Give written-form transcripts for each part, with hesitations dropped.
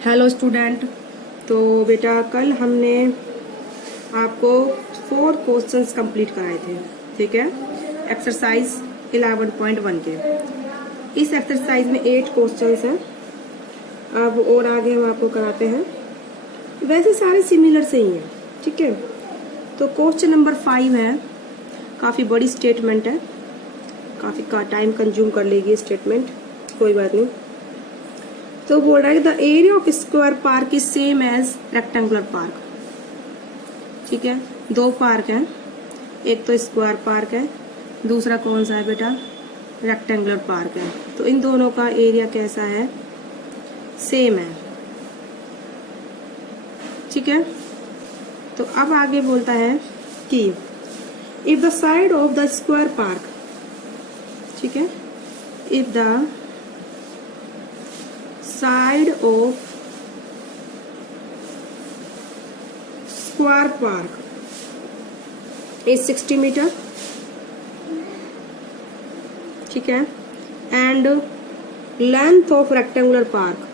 Hello student. तो बेटा कल हमने आपको 4 क्वेश्चंस कंप्लीट कराए थे, ठीक है, एक्सरसाइज 11.1 के। इस एक्सरसाइज में 8 क्वेश्चंस हैं। अब और आगे हम आपको कराते हैं। वैसे सारे सिमिलर से ही हैं, ठीक है। तो क्वेश्चन नंबर 5 है, काफ़ी बड़ी स्टेटमेंट है, काफ़ी टाइम कंज्यूम कर लेगी स्टेटमेंट, कोई बात नहीं। तो बोल रहा है the area of square park is same as rectangular park, ठीक है। 2 पार्क हैं, एक तो स्क्वायर पार्क है, दूसरा कौन सा है बेटा, रेक्टेंगुलर पार्क है। तो इन दोनों का एरिया कैसा है, सेम है, ठीक है। तो अब आगे बोलता है कि if the side of the square park, ठीक है, if the side of square park is 60 metre, ठीक है, and length of rectangular park,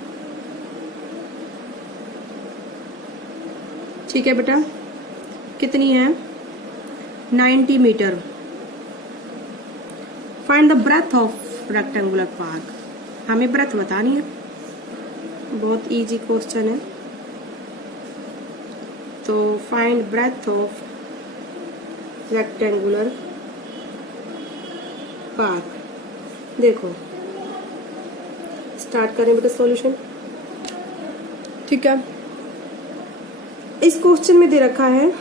ठीक है बेटा, कितनी है, 90 metre. Find the breadth of rectangular park, हमें ब्रेथ बतानी है, बहुत इजी क्वेश्चन है। तो find breadth of rectangular park. देखो स्टार्ट करें बेटा सॉल्यूशन, ठीक है। इस क्वेश्चन में दे रखा है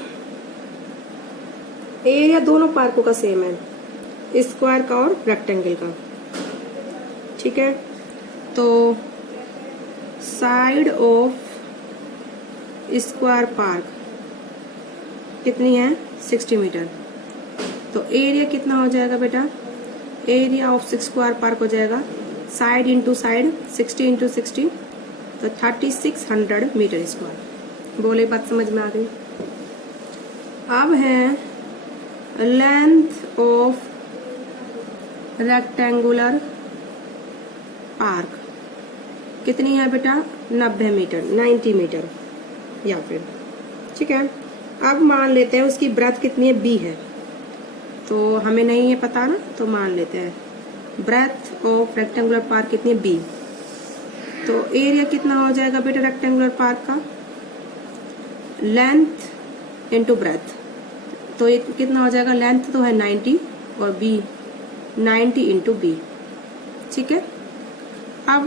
एरिया दोनों पार्कों का सेम है, स्क्वायर का और रेक्टेंगल का, ठीक है। तो साइड ऑफ स्क्वायर पार्क कितनी है, 60 मीटर। तो एरिया कितना हो जाएगा बेटा, एरिया ऑफ स्क्वायर पार्क हो जाएगा साइड इंटू साइड 60 इंटू 60, तो 3600 मीटर स्क्वायर। बोले बात समझ में आ गई। अब है लेंथ ऑफ रेक्टेंगुलर पार्क कितनी है बेटा, 90 मीटर, 90 मीटर या फिर, ठीक है। अब मान लेते हैं उसकी ब्रेथ कितनी है, बी है, तो हमें नहीं है पता ना, तो मान लेते हैं ब्रेथ ऑफ रेक्टेंगुलर पार्क कितनी है, बी। तो एरिया कितना हो जाएगा बेटा रेक्टेंगुलर पार्क का, लेंथ इनटू ब्रेथ, तो ये कितना हो जाएगा, लेंथ तो है 90 और बी 90 इंटू बी, ठीक है। अब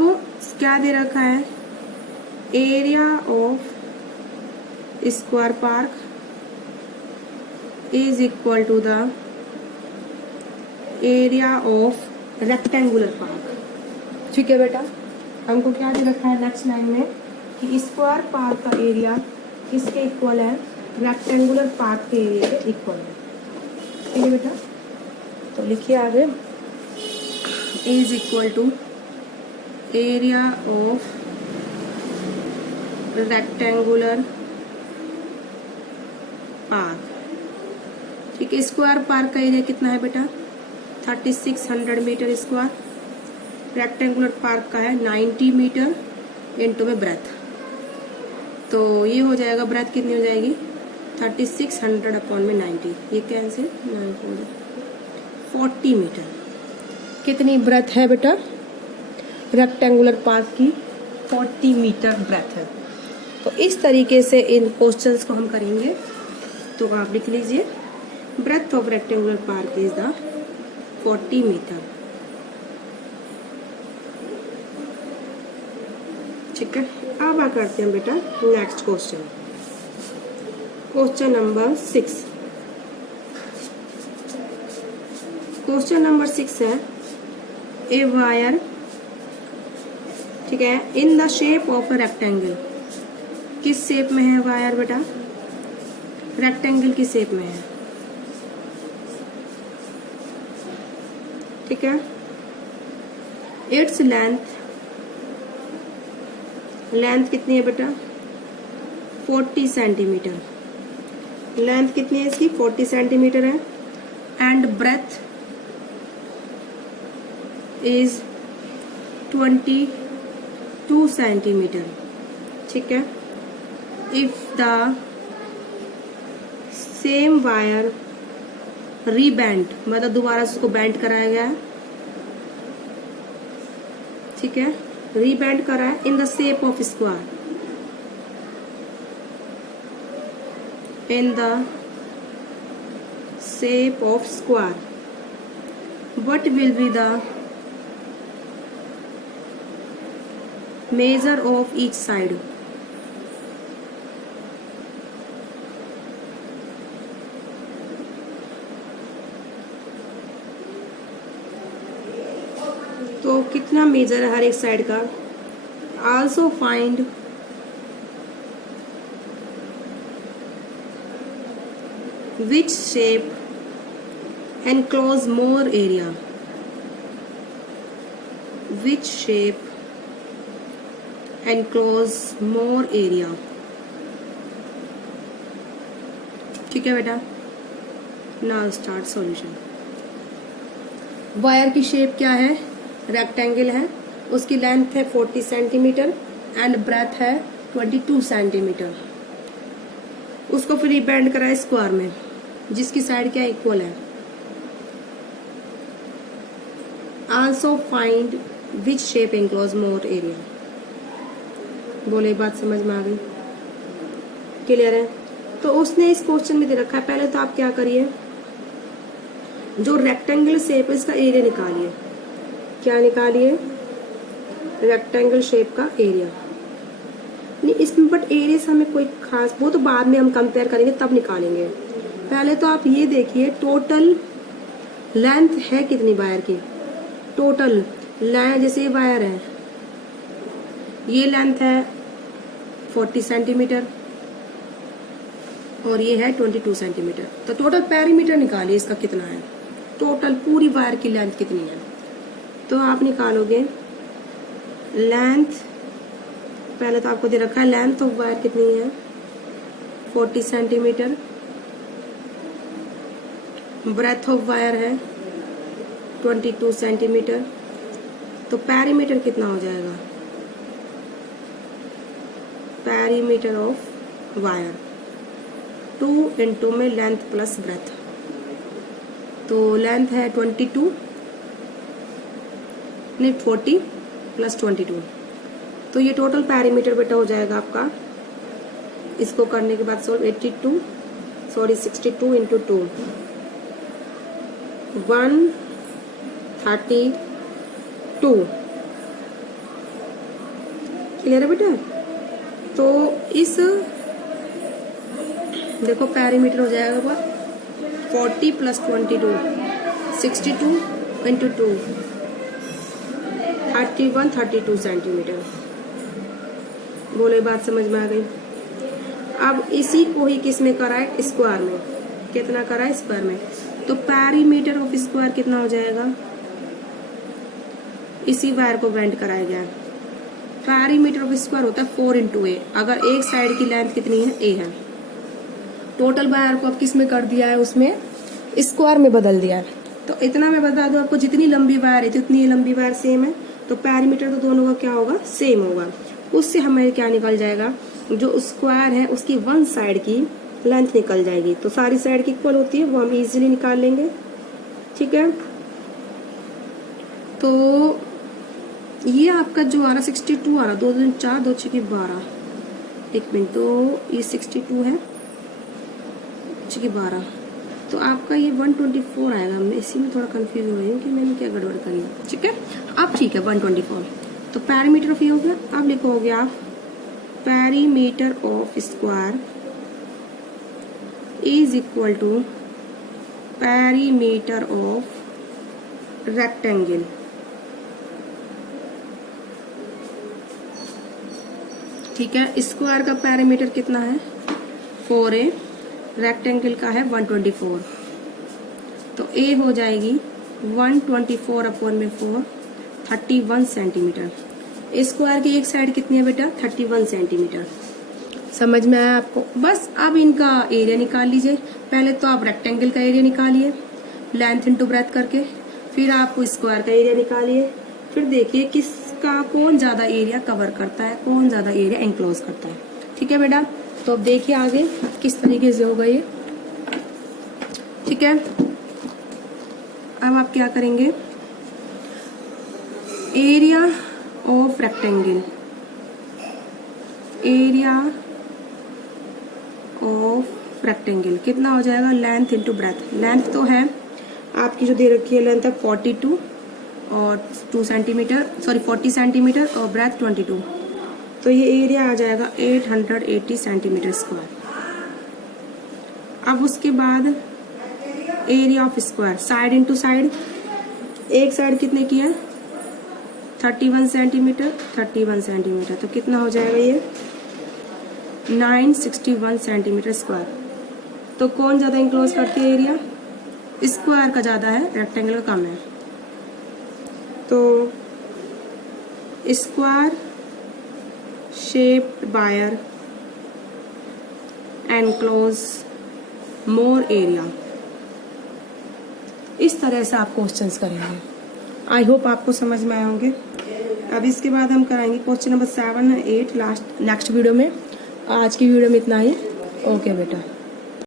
क्या दे रखा है, area of square park is equal to the area of rectangular park, ठीक है बेटा। हमको क्या दे रखा है नेक्स्ट लाइन में कि स्क्वायर पार्क का एरिया किसके इक्वल है, रेक्टेंगुलर पार्क के एरिया के इक्वल है, ठीक है बेटा। तो लिखिए आगे, is equal to area of rectangular park, ठीक है। स्क्वायर पार्क का एरिया कितना है बेटा, 3600 मीटर स्क्वायर, रेक्टेंगुलर पार्क का है 90 मीटर इंटू में ब्रेथ, तो ये हो जाएगा, ब्रेथ कितनी हो जाएगी, 3600 अपॉन में 90, ये कैंसिल, 40 मीटर। कितनी ब्रेथ है बेटा रेक्टेंगुलर पार्क की, 40 मीटर ब्रेथ है। तो इस तरीके से इन क्वेश्चंस को हम करेंगे। तो आप लिख लीजिए breadth of rectangular park is the 40 metre, ठीक है। अब आ करते हैं बेटा नेक्स्ट क्वेश्चन, क्वेश्चन नंबर 6। क्वेश्चन नंबर 6 है ए वायर, ठीक है, in the shape of a rectangle, किस शेप में है वायर बेटा, रेक्टेंगल की शेप में है, ठीक है। इट्स लेंथ कितनी है बेटा, 40 सेंटीमीटर, लेंथ कितनी है इसकी, 40 सेंटीमीटर है, एंड ब्रेथ इज 22 सेंटीमीटर, ठीक है। इफ द सेम वायर रीबैंड, मतलब दोबारा उसको बैंड कराया गया है, ठीक है, रीबैंड करा है in the shape of square, in the shape of square, what will be the measure of each side? तो कितना मेजर है हर एक साइड का। Also find which shape enclose more area, which shape enclose more area, ठीक है बेटा। Now start solution. Wire की shape क्या है, रेक्टेंगल है, उसकी लेंथ है 40 सेंटीमीटर एंड ब्रेथ है 22 सेंटीमीटर। उसको फिर रिबैंड करा है स्क्वायर में, जिसकी साइड क्या इक्वल है। Also find which shape enclose more area. बोले बात समझ में आ गई, क्लियर है। तो उसने इस क्वेश्चन में दे रखा है, पहले तो आप क्या करिए, जो रेक्टेंगल शेप है इसका एरिया निकालिए। क्या निकालिए, रेक्टेंगल शेप का एरिया। नहीं इसमें बट एरिया से हमें कोई खास, वो तो बाद में हम कंपेयर करेंगे तब निकालेंगे। पहले तो आप ये देखिए टोटल लेंथ है कितनी वायर की, टोटल लेंथ, जैसे ये वायर है, ये लेंथ है 40 सेंटीमीटर और ये है 22 सेंटीमीटर। तो टोटल पेरीमीटर निकालिए इसका कितना है, टोटल पूरी वायर की लेंथ कितनी है। तो आप निकालोगे लेंथ, पहले तो आपको दे रखा है लेंथ ऑफ वायर कितनी है 40 सेंटीमीटर, ब्रेथ ऑफ वायर है 22 सेंटीमीटर। तो पेरीमीटर कितना हो जाएगा, पेरीमीटर ऑफ वायर 2 इंटू में लेंथ प्लस ब्रेथ। तो लेंथ है 22 नहीं 40 प्लस 22, तो ये टोटल पेरीमीटर बेटा हो जाएगा आपका। इसको करने के बाद सोल्व 62 इंटू 2 132। क्लियर है बेटा। तो इस देखो पेरीमीटर हो जाएगा 40 प्लस 22 62 इंटू 2 32 सेंटीमीटर। बोले बात समझ में आ गई। अब इसी को ही किस में करा है, स्क्वायर में। कितना करा है, स्क्वायर में। तो पेरीमीटर ऑफ स्क्वायर कितना हो जाएगा, इसी वायर को बेंड कराया गया। पेरीमीटर ऑफ स्क्वायर होता है 4 इंटू ए। अगर एक साइड की लेंथ कितनी है, ए है, टोटल वायर को अब किस में कर दिया है, उसमें स्क्वायर में बदल दिया है। तो इतना मैं बता दूं आपको, जितनी लंबी वायर है जितनी लंबी वायर सेम है, तो पेरीमीटर तो दोनों का क्या होगा, सेम होगा। उससे हमें क्या निकल जाएगा, जो स्क्वायर है उसकी वन साइड की लेंथ निकल जाएगी। तो सारी साइड की इक्वल होती है, वो हम इजीली निकाल लेंगे। ठीक है, तो ये आपका जो आ रहा 62 आ रहा, 2 दूनी 4 2 6 12, एक मिनट, तो ये 62 है 6 12, तो आपका ये 124 आएगा। मैं इसी में थोड़ा कंफ्यूज हो रही हूँ कि मैंने क्या गड़बड़ करी। ठीक है, अब ठीक है 124। तो पेरीमीटर ऑफ ये हो गया। अब लिखोगे आप perimeter of square is equal to perimeter of rectangle. ठीक है, स्क्वायर का पेरीमीटर कितना है 4a, रेक्टेंगल का है 124। तो a हो जाएगी 124 अपॉन में 4 31 सेंटीमीटर। स्क्वायर की एक साइड कितनी है बेटा, 31 सेंटीमीटर। समझ में आया आपको। बस अब इनका एरिया निकाल लीजिए। पहले तो आप रेक्टेंगल का एरिया निकालिए लेंथ इंटू ब्रेथ करके, फिर आप स्क्वायर का एरिया निकालिए, फिर देखिए किस किसका कौन ज्यादा एरिया कवर करता है, कौन ज्यादा एरिया एनक्लोज करता है। ठीक है बेटा, तो अब देखिए आगे किस तरीके से होगा ये। ठीक है, अब आप क्या करेंगे, area of rectangle, area of rectangle कितना हो जाएगा, लेंथ इंटू ब्रेथ। लेंथ तो है आपकी जो दे रखी है, लेंथ है 42 और 2 सेंटीमीटर, सॉरी 40 सेंटीमीटर और ब्रेथ 22, तो ये एरिया आ जाएगा 880 सेंटीमीटर स्क्वायर। अब उसके बाद area of square, side into side, एक साइड कितने की है 31 सेंटीमीटर, 31 सेंटीमीटर, तो कितना हो जाएगा ये 961 सेंटीमीटर स्क्वायर। तो कौन ज्यादा इंक्लोज करती है एरिया, स्क्वायर का ज्यादा है, रेक्टेंगल का कम है। तो square shaped wire enclose more area, इस तरह से आप क्वेश्चंस करेंगे। आई होप आपको समझ में आए होंगे। अब इसके बाद हम कराएंगे question number 7 8 last next video में। आज की वीडियो में इतना ही। ओके बेटा।